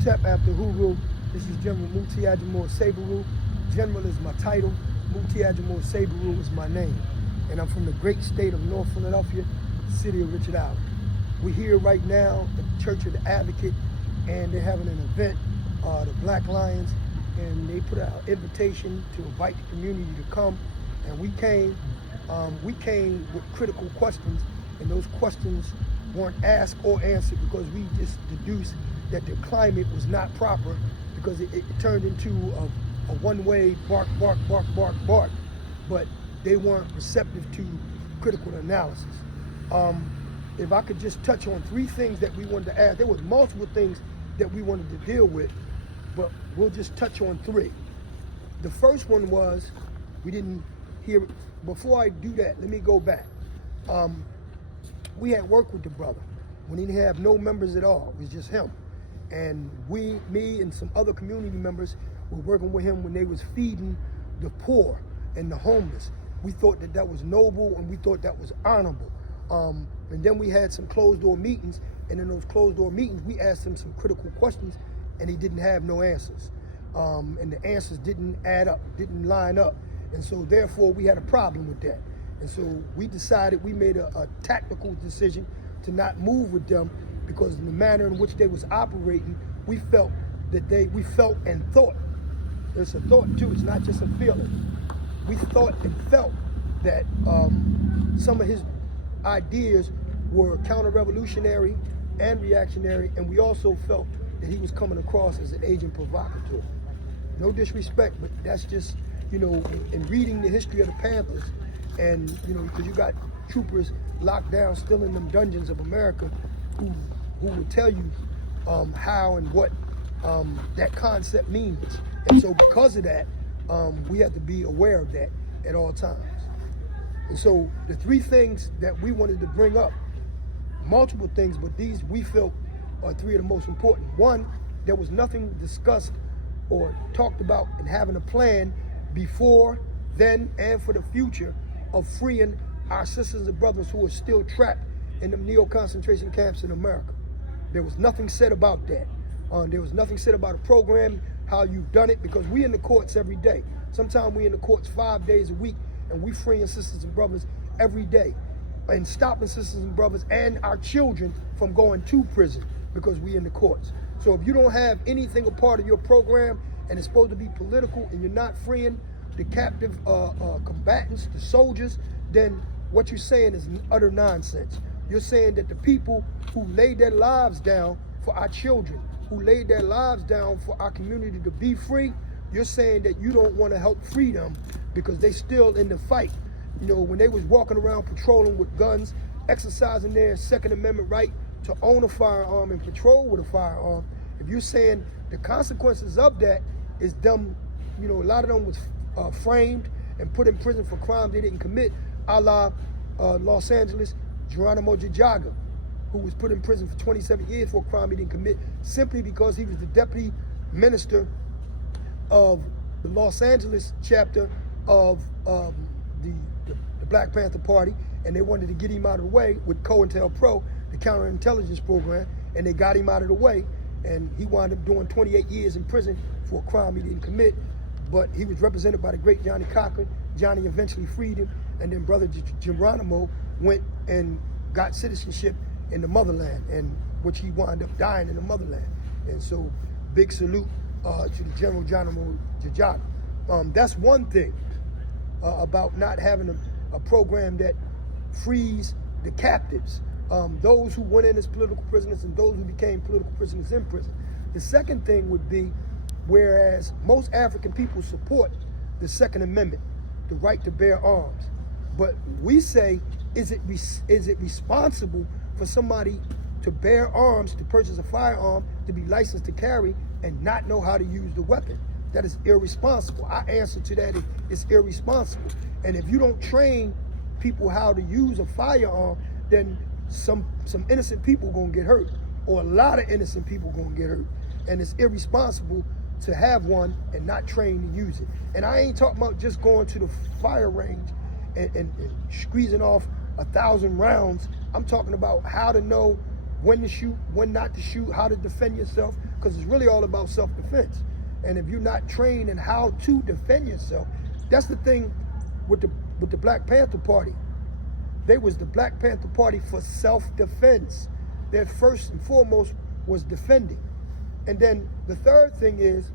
Hotep after Huru. This is General Muti Ajamu-Osagboro. General is my title. Muti Ajamu-Osagboro is my name. And I'm from the great state of North Philadelphia, city of Richard Allen. We're here right now at the Church of the Advocate, and they're having an event, the Black Lions, and they put out an invitation to invite the community to come. And we came with critical questions, and those questions weren't asked or answered because we just deduced that the climate was not proper because it turned into a one-way bark, bark, bark, bark, bark, but they weren't receptive to critical analysis. If I could just touch on three things that we wanted to add. There was multiple things that we wanted to deal with, but we'll just touch on three. The first one was, we didn't hear, before I do that, let me go back. We had worked with the brother when he didn't have no members at all. It was just him. And me and some other community members were working with him when they was feeding the poor and the homeless. We thought that that was noble, and we thought that was honorable. And then we had some closed door meetings, and in those closed door meetings, we asked him some critical questions, and he didn't have no answers. And the answers didn't add up, didn't line up. And so therefore we had a problem with that. And so we decided, we made a tactical decision to not move with them, because in the manner in which they was operating, we felt and thought. It's a thought too, it's not just a feeling. We thought and felt that some of his ideas were counter-revolutionary and reactionary, and we also felt that he was coming across as an agent provocateur. No disrespect, but that's just, in reading the history of the Panthers, and, because you got troopers locked down still in them dungeons of America who will tell you how and what that concept means. And so because of that, we have to be aware of that at all times. And so the three things that we wanted to bring up, multiple things, but these we felt are three of the most important. One, there was nothing discussed or talked about in having a plan before, then, and for the future of freeing our sisters and brothers who are still trapped in the neo-concentration camps in America. There was nothing said about that. There was nothing said about a program, how you've done it, because we in the courts every day. Sometimes we in the courts 5 days a week, and we freeing sisters and brothers every day, and stopping sisters and brothers and our children from going to prison because we in the courts. So if you don't have anything a part of your program, and it's supposed to be political, and you're not freeing the captive combatants, the soldiers, then what you're saying is utter nonsense. You're saying that the people who laid their lives down for our children, who laid their lives down for our community to be free, you're saying that you don't want to help free them because they still in the fight. When they was walking around patrolling with guns, exercising their Second Amendment right to own a firearm and patrol with a firearm, if you're saying the consequences of that is them, a lot of them was framed and put in prison for crimes they didn't commit, a la Los Angeles, Geronimo Jajaga, who was put in prison for 27 years for a crime he didn't commit, simply because he was the deputy minister of the Los Angeles chapter of the Black Panther Party, and they wanted to get him out of the way with COINTELLPRO, the counterintelligence program, and they got him out of the way, and he wound up doing 28 years in prison for a crime he didn't commit. But he was represented by the great Johnny Cochran. Johnny eventually freed him, and then Brother Geronimo went and got citizenship in the motherland, and which he wound up dying in the motherland. And so, big salute to the General Geronimo Jajaga. That's one thing about not having a program that frees the captives, those who went in as political prisoners and those who became political prisoners in prison. The second thing would be, whereas most African people support the Second Amendment, the right to bear arms, but we say, is it responsible for somebody to bear arms, to purchase a firearm, to be licensed to carry, and not know how to use the weapon? That is irresponsible. Our answer to that is irresponsible. And if you don't train people how to use a firearm, then some innocent people gonna get hurt, or a lot of innocent people gonna get hurt. And it's irresponsible to have one and not train to use it. And I ain't talking about just going to the fire range and squeezing off 1,000 rounds. I'm talking about how to know when to shoot, when not to shoot, how to defend yourself, because it's really all about self-defense. And if you're not trained in how to defend yourself, that's the thing with the Black Panther Party. They was the Black Panther Party for self-defense. Their first and foremost was defending. And then the third thing is,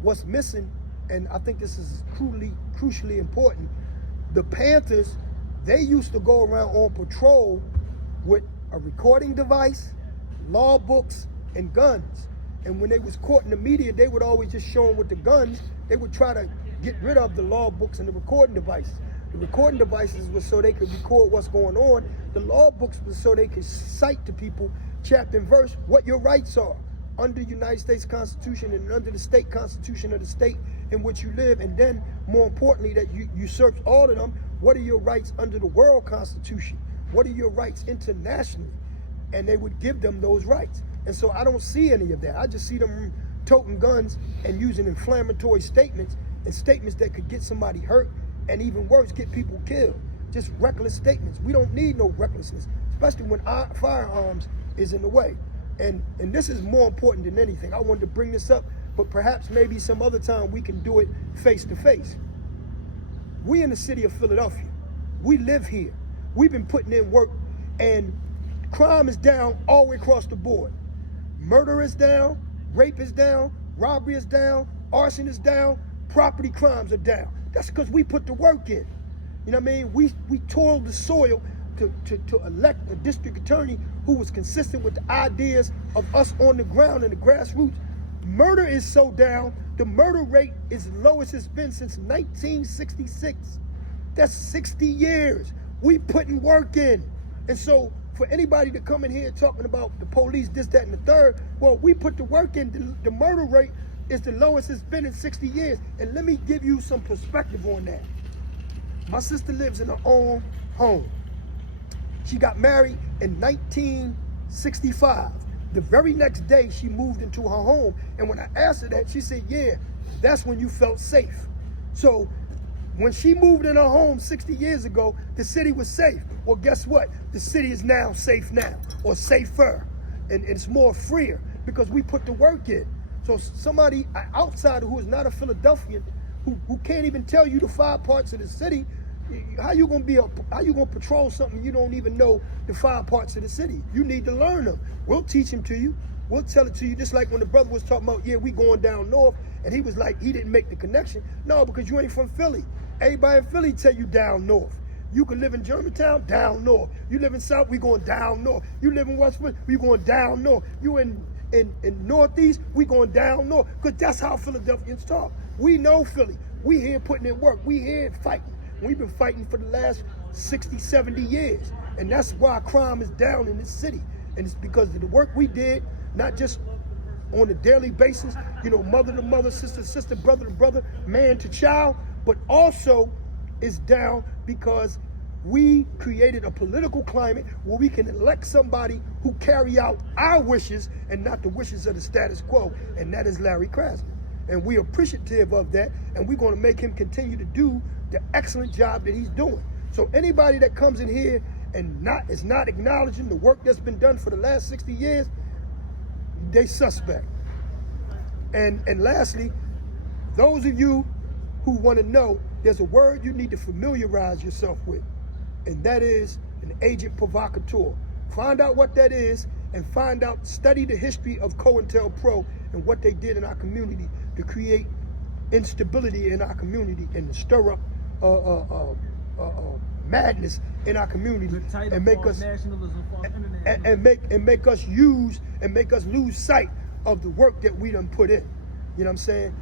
what's missing, and I think this is crucially important, the Panthers, they used to go around on patrol with a recording device, law books, and guns. And when they was caught in the media, they would always just show them with the guns. They would try to get rid of the law books and the recording devices. The recording devices was so they could record what's going on. The law books was so they could cite to people, chapter and verse, what your rights are under the United States Constitution and under the state constitution of the state in which you live. And then, more importantly, that you search all of them. What are your rights under the world constitution? What are your rights internationally? And they would give them those rights. And so I don't see any of that. I just see them toting guns and using inflammatory statements and statements that could get somebody hurt and even worse, get people killed. Just reckless statements. We don't need no recklessness, especially when our firearms is in the way. And this is more important than anything. I wanted to bring this up, but perhaps maybe some other time we can do it face to face. We in the city of Philadelphia. We live here. We've been putting in work, and crime is down all the way across the board. Murder is down, rape is down, robbery is down, arson is down, property crimes are down. That's because we put the work in. You know what I mean? We toiled the soil to elect a district attorney who was consistent with the ideas of us on the ground and the grassroots. Murder is so down, the murder rate is the lowest it's been since 1966. That's 60 years. We putting work in. And so for anybody to come in here talking about the police, this, that, and the third, well, we put the work in. The murder rate is the lowest it's been in 60 years. And let me give you some perspective on that. My sister lives in her own home. She got married in 1965. The very next day, she moved into her home. And when I asked her that, she said, yeah, that's when you felt safe. So when she moved in her home 60 years ago, the city was safe. Well, guess what? The city is now safe now, or safer. And it's more freer because we put the work in. So somebody, an outsider who is not a Philadelphian, who can't even tell you the 5 parts of the city, how you gonna patrol something you don't even know the 5 parts of the city? You need to learn them. We'll teach them to you. We'll tell it to you. Just like when the brother was talking about, yeah, we going down north, and he was like, he didn't make the connection. No, because you ain't from Philly. Everybody in Philly tell you down north. You can live in Germantown, down north. You live in South, we going down north. You live in Westwood, we going down north. You in Northeast, we going down north. Because that's how Philadelphians talk. We know Philly. We here putting in work. We here fighting. We've been fighting for the last 60, 70 years. And that's why crime is down in this city. And it's because of the work we did, not just on a daily basis, you know, mother to mother, sister to sister, brother to brother, man to child, but also it's down because we created a political climate where we can elect somebody who carry out our wishes and not the wishes of the status quo, and that is Larry Krasner. And we're appreciative of that, and we're going to make him continue to do the excellent job that he's doing. So anybody that comes in here and is not acknowledging the work that's been done for the last 60 years, they suspect. And lastly, those of you who want to know, there's a word you need to familiarize yourself with, and that is an agent provocateur. Find out what that is, and study the history of COINTELPRO and what they did in our community to create instability in our community and to stir up madness in our community and make us make us use and make us lose sight of the work that we done put in. You know what I'm saying?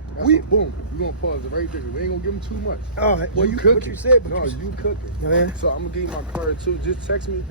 Boom. We're gonna pause it right there. We ain't gonna give them too much. All right. Well, you cooking. What you said, but no, you cooking. Yeah. So I'm gonna give you my card too. Just text me.